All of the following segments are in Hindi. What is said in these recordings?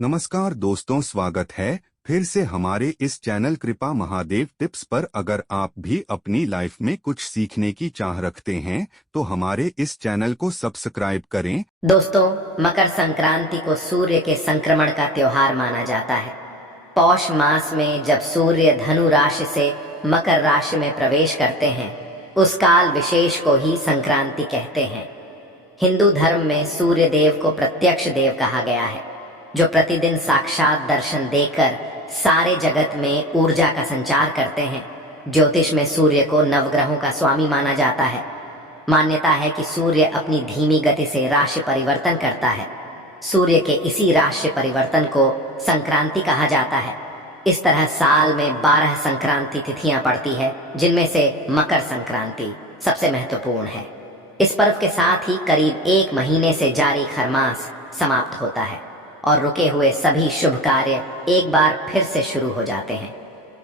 नमस्कार दोस्तों, स्वागत है फिर से हमारे इस चैनल कृपा महादेव टिप्स पर। अगर आप भी अपनी लाइफ में कुछ सीखने की चाह रखते हैं तो हमारे इस चैनल को सब्सक्राइब करें। दोस्तों, मकर संक्रांति को सूर्य के संक्रमण का त्योहार माना जाता है। पौष मास में जब सूर्य धनु राशि से मकर राशि में प्रवेश करते हैं, उस काल विशेष को ही संक्रांति कहते हैं। हिंदू धर्म में सूर्य देव को प्रत्यक्ष देव कहा गया है, जो प्रतिदिन साक्षात दर्शन देकर सारे जगत में ऊर्जा का संचार करते हैं। ज्योतिष में सूर्य को नवग्रहों का स्वामी माना जाता है। मान्यता है कि सूर्य अपनी धीमी गति से राशि परिवर्तन करता है। सूर्य के इसी राशि परिवर्तन को संक्रांति कहा जाता है। इस तरह साल में 12 संक्रांति तिथियां पड़ती है, जिनमें से मकर संक्रांति सबसे महत्वपूर्ण है। इस पर्व के साथ ही करीब 1 महीने से जारी खरमास समाप्त होता है और रुके हुए सभी शुभ कार्य एक बार फिर से शुरू हो जाते हैं।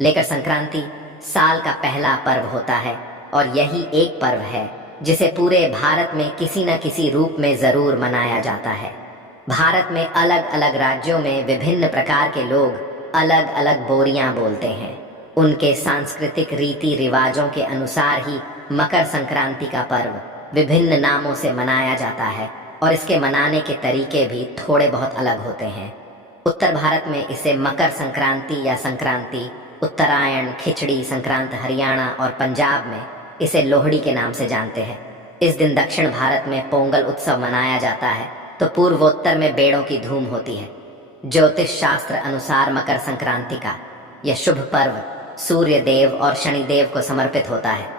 लेकर संक्रांति साल का पहला पर्व होता है और यही एक पर्व है जिसे पूरे भारत में किसी न किसी रूप में जरूर मनाया जाता है। भारत में अलग अलग राज्यों में विभिन्न प्रकार के लोग अलग अलग बोलियां बोलते हैं। उनके सांस्कृतिक रीति रिवाजों के अनुसार ही मकर संक्रांति का पर्व विभिन्न नामों से मनाया जाता है और इसके मनाने के तरीके भी थोड़े बहुत अलग होते हैं। उत्तर भारत में इसे मकर संक्रांति या संक्रांति, उत्तरायण, खिचड़ी संक्रांत हरियाणा और पंजाब में इसे लोहड़ी के नाम से जानते हैं। इस दिन दक्षिण भारत में पोंगल उत्सव मनाया जाता है तो पूर्वोत्तर में बेड़ों की धूम होती है। ज्योतिष शास्त्र अनुसार मकर संक्रांति का यह शुभ पर्व सूर्य देव और शनिदेव को समर्पित होता है।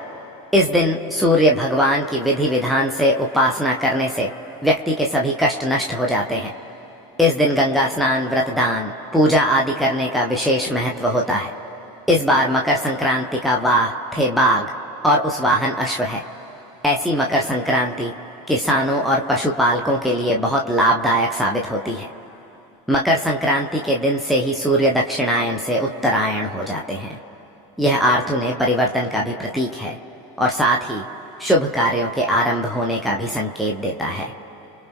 इस दिन सूर्य भगवान की विधि विधान से उपासना करने से व्यक्ति के सभी कष्ट नष्ट हो जाते हैं। इस दिन गंगा स्नान, व्रतदान, पूजा आदि करने का विशेष महत्व होता है। इस बार मकर संक्रांति का वाह थे बाघ और उस वाहन अश्व है। ऐसी मकर संक्रांति किसानों और पशुपालकों के लिए बहुत लाभदायक साबित होती है। मकर संक्रांति के दिन से ही सूर्य दक्षिणायन से उत्तरायण हो जाते हैं। यह आर्तुने परिवर्तन का भी प्रतीक है और साथ ही शुभ कार्यों के आरंभ होने का भी संकेत देता है।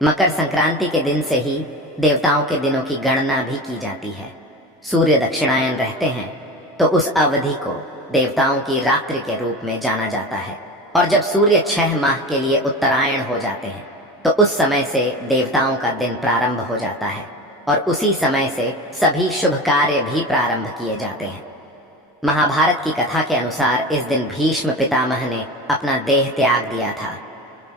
मकर संक्रांति के दिन से ही देवताओं के दिनों की गणना भी की जाती है। सूर्य दक्षिणायन रहते हैं तो उस अवधि को देवताओं की रात्रि के रूप में जाना जाता है और जब सूर्य 6 माह के लिए उत्तरायण हो जाते हैं तो उस समय से देवताओं का दिन प्रारंभ हो जाता है और उसी समय से सभी शुभ कार्य भी प्रारंभ किए जाते हैं। महाभारत की कथा के अनुसार इस दिन भीष्म पितामह ने अपना देह त्याग दिया था।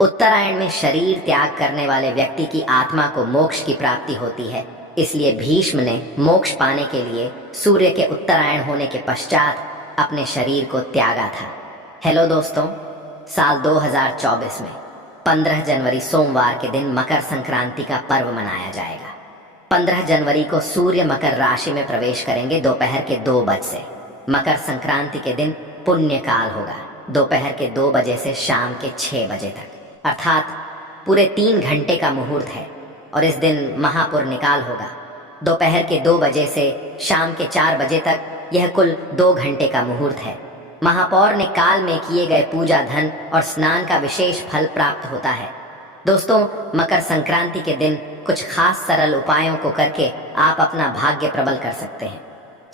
उत्तरायण में शरीर त्याग करने वाले व्यक्ति की आत्मा को मोक्ष की प्राप्ति होती है, इसलिए भीष्म ने मोक्ष पाने के लिए सूर्य के उत्तरायण होने के पश्चात अपने शरीर को त्यागा था। हेलो दोस्तों, साल 2024 में 15 जनवरी सोमवार के दिन मकर संक्रांति का पर्व मनाया जाएगा। 15 जनवरी को सूर्य मकर राशि में प्रवेश करेंगे दोपहर के 2 बजे से। मकर संक्रांति के दिन पुण्य काल होगा दोपहर के 2 बजे से शाम के 6 बजे तक, अर्थात पूरे 3 घंटे का मुहूर्त है और इस दिन महापुर निकाल होगा। दोपहर के 2 बजे से शाम के 4 बजे तक यह कुल 2 घंटे का मुहूर्त है। महापौर ने काल में किए गए पूजा धन और स्नान का विशेष फल प्राप्त होता है। दोस्तों, मकर संक्रांति के दिन कुछ खास सरल उपायों को करके आप अपना भाग्य प्रबल कर सकते हैं।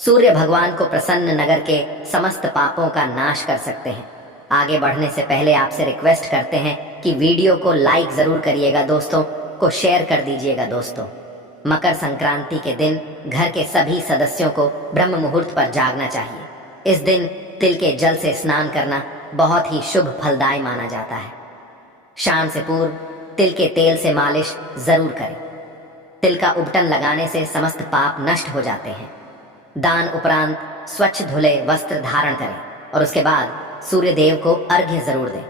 सूर्य भगवान को प्रसन्न नगर के समस्त पापों का नाश कर सकते हैं। आगे बढ़ने से पहले आपसे रिक्वेस्ट करते हैं कि वीडियो को लाइक जरूर करिएगा, दोस्तों को शेयर कर दीजिएगा। दोस्तों, मकर संक्रांति के दिन घर के सभी सदस्यों को ब्रह्म मुहूर्त पर जागना चाहिए। इस दिन तिल के जल से स्नान करना बहुत ही शुभ फलदायी माना जाता है। शाम से पूर्व तिल के तेल से मालिश जरूर करें। तिल का उबटन लगाने से समस्त पाप नष्ट हो जाते हैं। दान उपरांत स्वच्छ धुले वस्त्र धारण करें और उसके बाद सूर्य देव को अर्घ्य जरूर दें।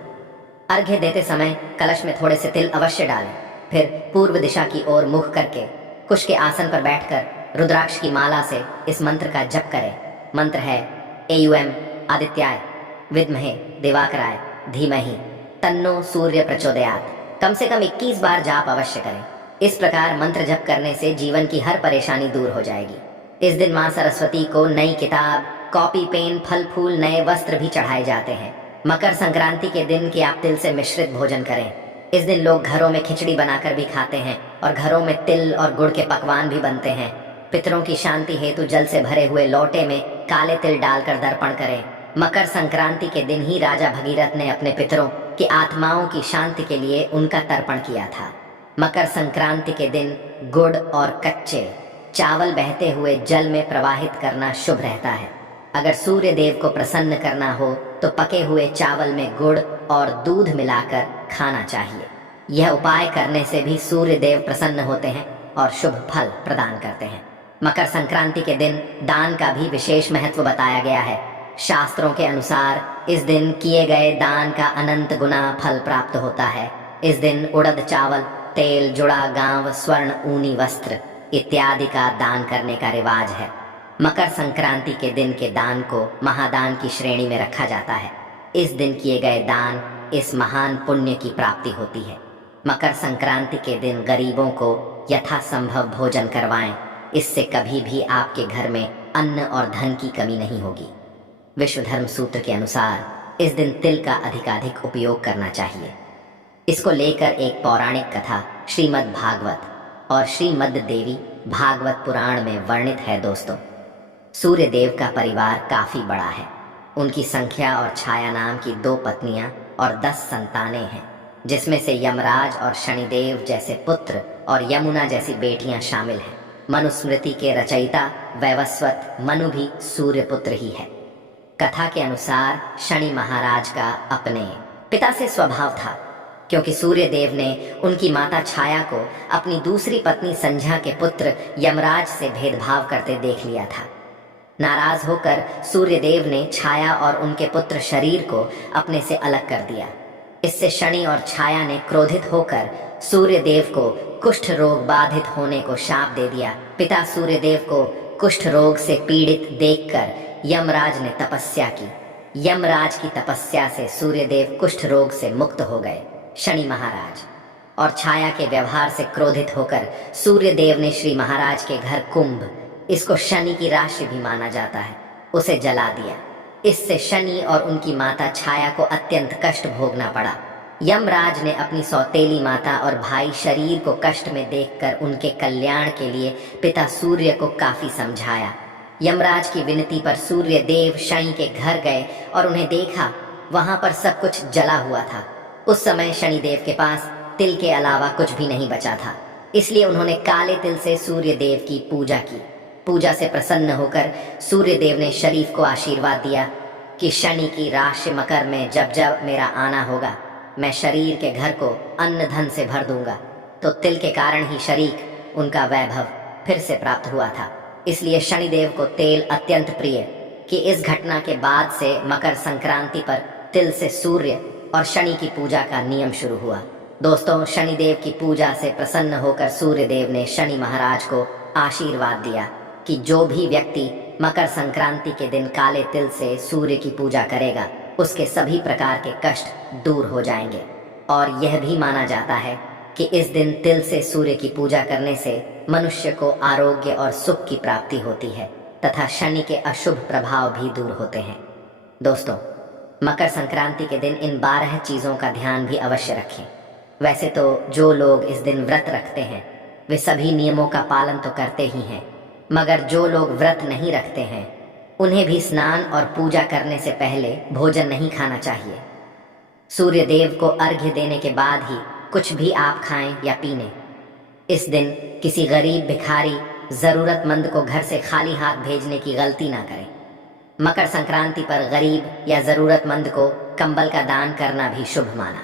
अर्घ्य देते समय कलश में थोड़े से तिल अवश्य डालें। फिर पूर्व दिशा की ओर मुख करके कुश के आसन पर बैठकर रुद्राक्ष की माला से इस मंत्र का जप करें। मंत्र है एयुएम आदित्याय विद्महे दिवाकराय धीमहि तन्नो सूर्य प्रचोदयात्। कम से कम 21 बार जाप अवश्य करें। इस प्रकार मंत्र जप करने से जीवन की हर परेशानी दूर हो जाएगी। इस दिन माँ सरस्वती को नई किताब, कॉपी, पेन, फल फूल, नए वस्त्र भी चढ़ाए जाते हैं। मकर संक्रांति के दिन की आप तिल से मिश्रित भोजन करें। इस दिन लोग घरों में खिचड़ी बनाकर भी खाते हैं और घरों में तिल और गुड़ के पकवान भी बनते हैं। पितरों की शांति हेतु जल से भरे हुए लोटे में काले तिल डालकर तर्पण करें। मकर संक्रांति के दिन ही राजा भगीरथ ने अपने पितरों की आत्माओं की शांति के लिए उनका तर्पण किया था। मकर संक्रांति के दिन गुड़ और कच्चे चावल बहते हुए जल में प्रवाहित करना शुभ रहता है। अगर सूर्य देव को प्रसन्न करना हो तो पके हुए चावल में गुड़ और दूध मिलाकर खाना चाहिए। यह उपाय करने से भी सूर्य देव प्रसन्न होते हैं और शुभ फल प्रदान करते हैं। मकर संक्रांति के दिन दान का भी विशेष महत्व बताया गया है। शास्त्रों के अनुसार इस दिन किए गए दान का अनंत गुना फल प्राप्त होता है। इस दिन उड़द चावल, तेल, जुड़ा गांव, स्वर्ण, ऊनी वस्त्र इत्यादि का दान करने का रिवाज है। मकर संक्रांति के दिन के दान को महादान की श्रेणी में रखा जाता है। इस दिन किए गए दान इस महान पुण्य की प्राप्ति होती है। मकर संक्रांति के दिन गरीबों को यथासंभव भोजन करवाएं। इससे कभी भी आपके घर में अन्न और धन की कमी नहीं होगी। विश्व धर्म सूत्र के अनुसार इस दिन तिल का अधिकाधिक उपयोग करना चाहिए। इसको लेकर एक पौराणिक कथा श्रीमद् भागवत और श्रीमद् देवी भागवत पुराण में वर्णित है। दोस्तों, सूर्य देव का परिवार काफी बड़ा है। उनकी संख्या और छाया नाम की 2 पत्नियां और 10 संतानें हैं, जिसमें से यमराज और शनिदेव जैसे पुत्र और यमुना जैसी बेटियां शामिल हैं। मनुस्मृति के रचयिता वैवस्वत मनु भी सूर्य पुत्र ही है। कथा के अनुसार शनि महाराज का अपने पिता से स्वभाव था, क्योंकि सूर्य देव ने उनकी माता छाया को अपनी दूसरी पत्नी संध्या के पुत्र यमराज से भेदभाव करते देख लिया था। नाराज होकर सूर्य देव ने छाया और उनके पुत्र शरीर को अपने से अलग कर दिया। इससे शनि और छाया ने क्रोधित होकर सूर्य देव को कुष्ठ रोग बाधित होने को शाप दे दिया। पिता सूर्य देव को कुष्ठ रोग से पीड़ित देखकर यमराज ने तपस्या की। यमराज की तपस्या से सूर्य देव कुष्ठ रोग से मुक्त हो गए। शनि महाराज और छाया के व्यवहार से क्रोधित होकर सूर्य देव ने श्री महाराज के घर कुंभ, इसको शनि की राशि भी माना जाता है, उसे जला दिया। इससे शनि और उनकी माता छाया को अत्यंत कष्ट भोगना पड़ा। यमराज ने अपनी सौतेली माता और भाई शरीर को कष्ट में देखकर उनके कल्याण के लिए पिता सूर्य को काफी समझाया। यमराज की विनती पर सूर्य देव शनि के घर गए और उन्हें देखा, वहां पर सब कुछ जला हुआ था। उस समय शनिदेव के पास तिल के अलावा कुछ भी नहीं बचा था, इसलिए उन्होंने काले तिल से सूर्य देव की पूजा की। पूजा से प्रसन्न होकर सूर्य देव ने शरीफ को आशीर्वाद दिया कि शनि की राशि मकर में जब जब मेरा आना होगा, मैं शरीर के घर को अन्न धन से भर दूंगा। तो तिल के कारण ही शरीक उनका वैभव फिर से प्राप्त हुआ था। इसलिए शनिदेव को तेल अत्यंत प्रिय कि इस घटना के बाद से मकर संक्रांति पर तिल से सूर्य और शनि की पूजा का नियम शुरू हुआ। दोस्तों, शनिदेव की पूजा से प्रसन्न होकर सूर्य देव ने शनि महाराज को आशीर्वाद दिया कि जो भी व्यक्ति मकर संक्रांति के दिन काले तिल से सूर्य की पूजा करेगा, उसके सभी प्रकार के कष्ट दूर हो जाएंगे। और यह भी माना जाता है कि इस दिन तिल से सूर्य की पूजा करने से मनुष्य को आरोग्य और सुख की प्राप्ति होती है तथा शनि के अशुभ प्रभाव भी दूर होते हैं। दोस्तों, मकर संक्रांति के दिन इन 12 चीज़ों का ध्यान भी अवश्य रखें। वैसे तो जो लोग इस दिन व्रत रखते हैं वे सभी नियमों का पालन तो करते ही हैं, मगर जो लोग व्रत नहीं रखते हैं उन्हें भी स्नान और पूजा करने से पहले भोजन नहीं खाना चाहिए। सूर्य देव को अर्घ्य देने के बाद ही कुछ भी आप खाएं या पीने। इस दिन किसी गरीब, भिखारी, जरूरतमंद को घर से खाली हाथ भेजने की गलती ना करें। मकर संक्रांति पर गरीब या जरूरतमंद को कंबल का दान करना भी शुभ माना।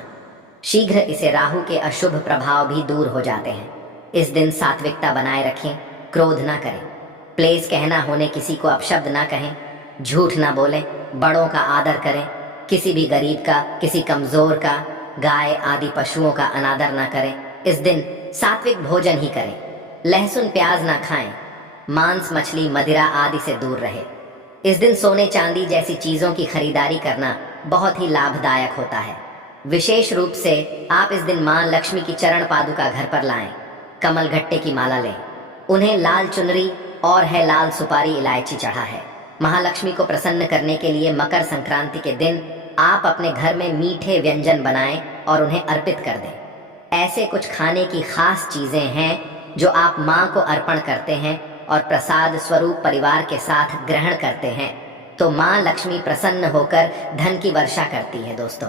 शीघ्र इसे राहु के अशुभ प्रभाव भी दूर हो जाते हैं। इस दिन सात्विकता बनाए रखें, क्रोध ना करें, प्लेस कहना होने किसी को अपशब्द ना कहें, झूठ ना बोलें, बड़ों का आदर करें, किसी भी गरीब का, किसी कमजोर का, गाय आदि पशुओं का अनादर ना करें। इस दिन सात्विक भोजन ही करें, लहसुन प्याज ना खाएं, मांस मछली मदिरा आदि से दूर रहे। इस दिन सोने चांदी जैसी चीजों की खरीदारी करना बहुत ही लाभदायक होता है। विशेष रूप से आप इस दिन मां लक्ष्मी की चरण पादुका घर पर लाएं, कमल घट्टे की माला लें, उन्हें लाल चुनरी और है लाल सुपारी इलायची चढ़ा है। महालक्ष्मी को प्रसन्न करने के लिए मकर संक्रांति के दिन आप अपने घर में मीठे व्यंजन बनाएं और उन्हें अर्पित कर दें। ऐसे कुछ खाने की खास चीजें हैं जो आप मां को अर्पण करते हैं और प्रसाद स्वरूप परिवार के साथ ग्रहण करते हैं तो माँ लक्ष्मी प्रसन्न होकर धन की वर्षा करती है। दोस्तों,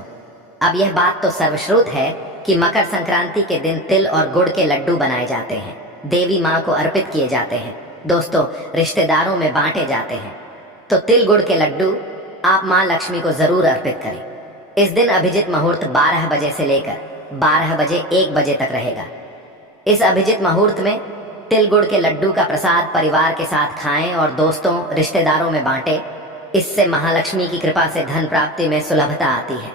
अब यह बात तो सर्वश्रुत है कि मकर संक्रांति के दिन तिल और गुड़ के लड्डू बनाए जाते हैं, देवी माँ को अर्पित किए जाते हैं। दोस्तों, रिश्तेदारों में बांटे जाते हैं। तो तिल गुड़ के लड्डू आप माँ लक्ष्मी को जरूर अर्पित करें। इस दिन अभिजित मुहूर्त 12 बजे से लेकर 12 बजे 1 बजे तक रहेगा। इस अभिजित मुहूर्त में तिल गुड़ के लड्डू का प्रसाद परिवार के साथ खाएं और दोस्तों रिश्तेदारों में बांटें। इससे महालक्ष्मी की कृपा से धन प्राप्ति में सुलभता आती है।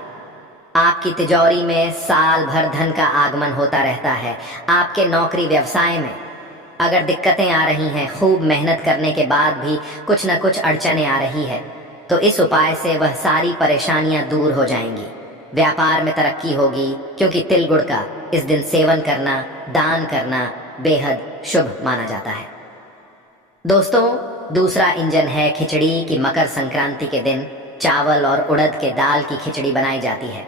आपकी तिजोरी में साल भर धन का आगमन होता रहता है। आपके नौकरी व्यवसाय में अगर दिक्कतें आ रही हैं, खूब मेहनत करने के बाद भी कुछ न कुछ अड़चनें आ रही है, तो इस उपाय से वह सारी परेशानियां दूर हो जाएंगी। व्यापार में तरक्की होगी, क्योंकि तिल गुड़ का इस दिन सेवन करना, दान करना बेहद शुभ माना जाता है। दोस्तों, दूसरा इंजन है खिचड़ी की। मकर संक्रांति के दिन चावल और उड़द के दाल की खिचड़ी बनाई जाती है।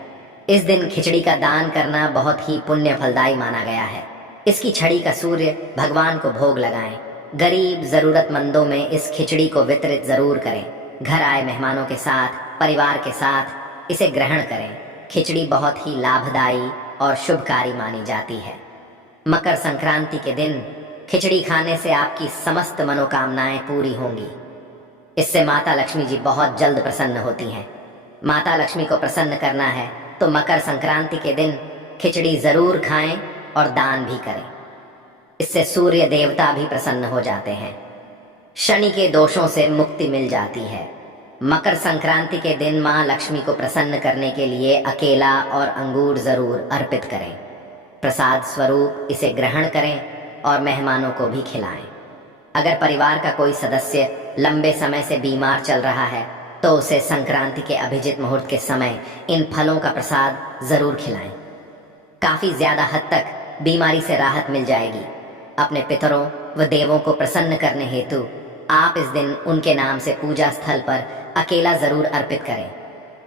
इस दिन खिचड़ी का दान करना बहुत ही पुण्य फलदायी माना गया है। इसकी छड़ी का सूर्य भगवान को भोग लगाएं। गरीब जरूरतमंदों में इस खिचड़ी को वितरित जरूर करें। घर आए मेहमानों के साथ, परिवार के साथ इसे ग्रहण करें। खिचड़ी बहुत ही लाभदायी और शुभकारी मानी जाती है। मकर संक्रांति के दिन खिचड़ी खाने से आपकी समस्त मनोकामनाएं पूरी होंगी। इससे माता लक्ष्मी जी बहुत जल्द प्रसन्न होती हैं। माता लक्ष्मी को प्रसन्न करना है तो मकर संक्रांति के दिन खिचड़ी जरूर खाएं और दान भी करें। इससे सूर्य देवता भी प्रसन्न हो जाते हैं। शनि के दोषों से मुक्ति मिल जाती है। मकर संक्रांति के दिन माँ लक्ष्मी को प्रसन्न करने के लिए अकेला और अंगूर जरूर अर्पित करें। प्रसाद स्वरूप इसे ग्रहण करें और मेहमानों को भी खिलाएं। अगर परिवार का कोई सदस्य लंबे समय से बीमार चल रहा है तो उसे संक्रांति के अभिजित मुहूर्त के समय इन फलों का प्रसाद जरूर खिलाएं। काफी ज्यादा हद तक बीमारी से राहत मिल जाएगी। अपने पितरों व देवों को प्रसन्न करने हेतु आप इस दिन उनके नाम से पूजा स्थल पर अकेला जरूर अर्पित करें।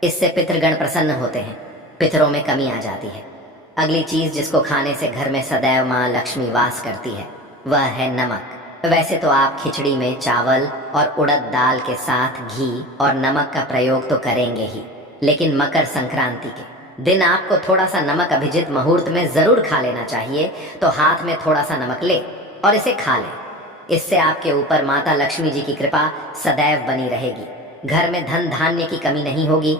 इससे पितृगण प्रसन्न होते हैं, पितरों में कमी आ जाती है। अगली चीज जिसको खाने से घर में सदैव माँ लक्ष्मी वास करती है वह है नमक। वैसे तो आप खिचड़ी में चावल और उड़द दाल के साथ घी और नमक का प्रयोग तो करेंगे ही, लेकिन मकर संक्रांति के दिन आपको थोड़ा सा नमक अभिजित मुहूर्त में जरूर खा लेना चाहिए। तो हाथ में थोड़ा सा नमक ले और इसे खा ले। इससे आपके ऊपर माता लक्ष्मी जी की कृपा सदैव बनी रहेगी। घर में धन धान्य की कमी नहीं होगी।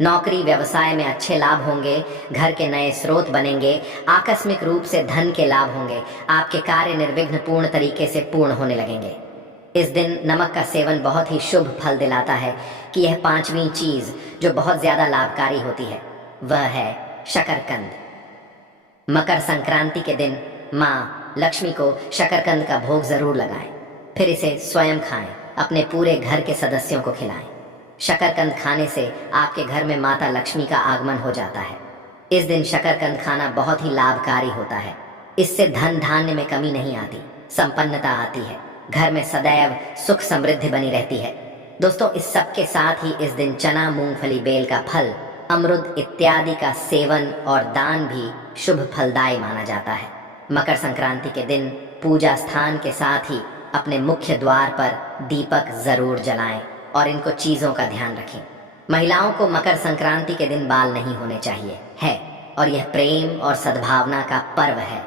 नौकरी व्यवसाय में अच्छे लाभ होंगे। घर के नए स्रोत बनेंगे। आकस्मिक रूप से धन के लाभ होंगे। आपके कार्य निर्विघ्न पूर्ण तरीके से पूर्ण होने लगेंगे। इस दिन नमक का सेवन बहुत ही शुभ फल दिलाता है कि यह पांचवी चीज जो बहुत ज्यादा लाभकारी होती है वह है शकरकंद। मकर संक्रांति के दिन माँ लक्ष्मी को शकरकंद का भोग जरूर लगाएं। फिर इसे स्वयं खाएं, अपने पूरे घर के सदस्यों को खिलाएं। शकरकंद खाने से आपके घर में माता लक्ष्मी का आगमन हो जाता है। इस दिन शकरकंद खाना बहुत ही लाभकारी होता है। इससे धन धान्य में कमी नहीं आती, संपन्नता आती है। घर में सदैव सुख समृद्धि बनी रहती है। दोस्तों, इस सब के साथ ही इस दिन चना, मूंगफली, बेल का फल, अमृत इत्यादि का सेवन और दान भी शुभ फलदायी माना जाता है। मकर संक्रांति के दिन पूजा स्थान के साथ ही अपने मुख्य द्वार पर दीपक जरूर जलाएं और इनको चीजों का ध्यान रखें। महिलाओं को मकर संक्रांति के दिन बाल नहीं होने चाहिए है, और यह प्रेम और सद्भावना का पर्व है,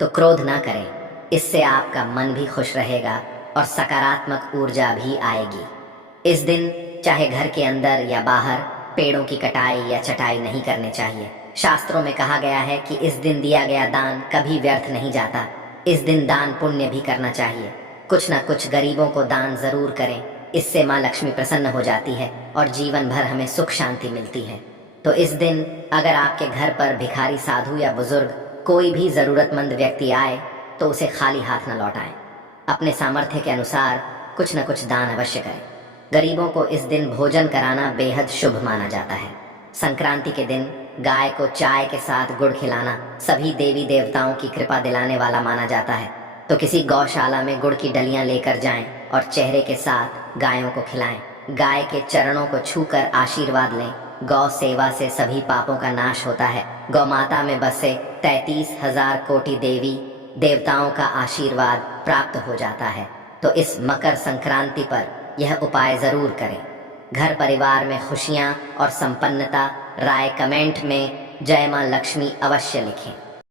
तो क्रोध ना करें। इससे आपका मन भी खुश रहेगा और सकारात्मक ऊर्जा भी आएगी। इस दिन चाहे घर के अंदर या बाहर पेड़ों की कटाई या चटाई नहीं करनी चाहिए। शास्त्रों में कहा गया है कि इस दिन दिया गया दान कभी व्यर्थ नहीं जाता। इस दिन दान पुण्य भी करना चाहिए। कुछ न कुछ गरीबों को दान जरूर करें। इससे माँ लक्ष्मी प्रसन्न हो जाती है और जीवन भर हमें सुख शांति मिलती है। तो इस दिन अगर आपके घर पर भिखारी, साधु या बुजुर्ग कोई भी जरूरतमंद व्यक्ति आए तो उसे खाली हाथ न लौटाएं। अपने सामर्थ्य के अनुसार कुछ न कुछ दान अवश्य करें। गरीबों को इस दिन भोजन कराना बेहद शुभ माना जाता है। संक्रांति के दिन गाय को चाय के साथ गुड़ खिलाना सभी देवी देवताओं की कृपा दिलाने वाला माना जाता है। तो किसी गौशाला में गुड़ की डलियां लेकर जाएं और चेहरे के साथ गायों को खिलाएं। गाय के चरणों को छूकर आशीर्वाद लें। गौ सेवा से सभी पापों का नाश होता है। गौ माता में बसे 33,000 कोटि देवी देवताओं का आशीर्वाद प्राप्त हो जाता है। तो इस मकर संक्रांति पर यह उपाय जरूर करें। घर परिवार में खुशियां और संपन्नता। राय कमेंट में जय मां लक्ष्मी अवश्य लिखें।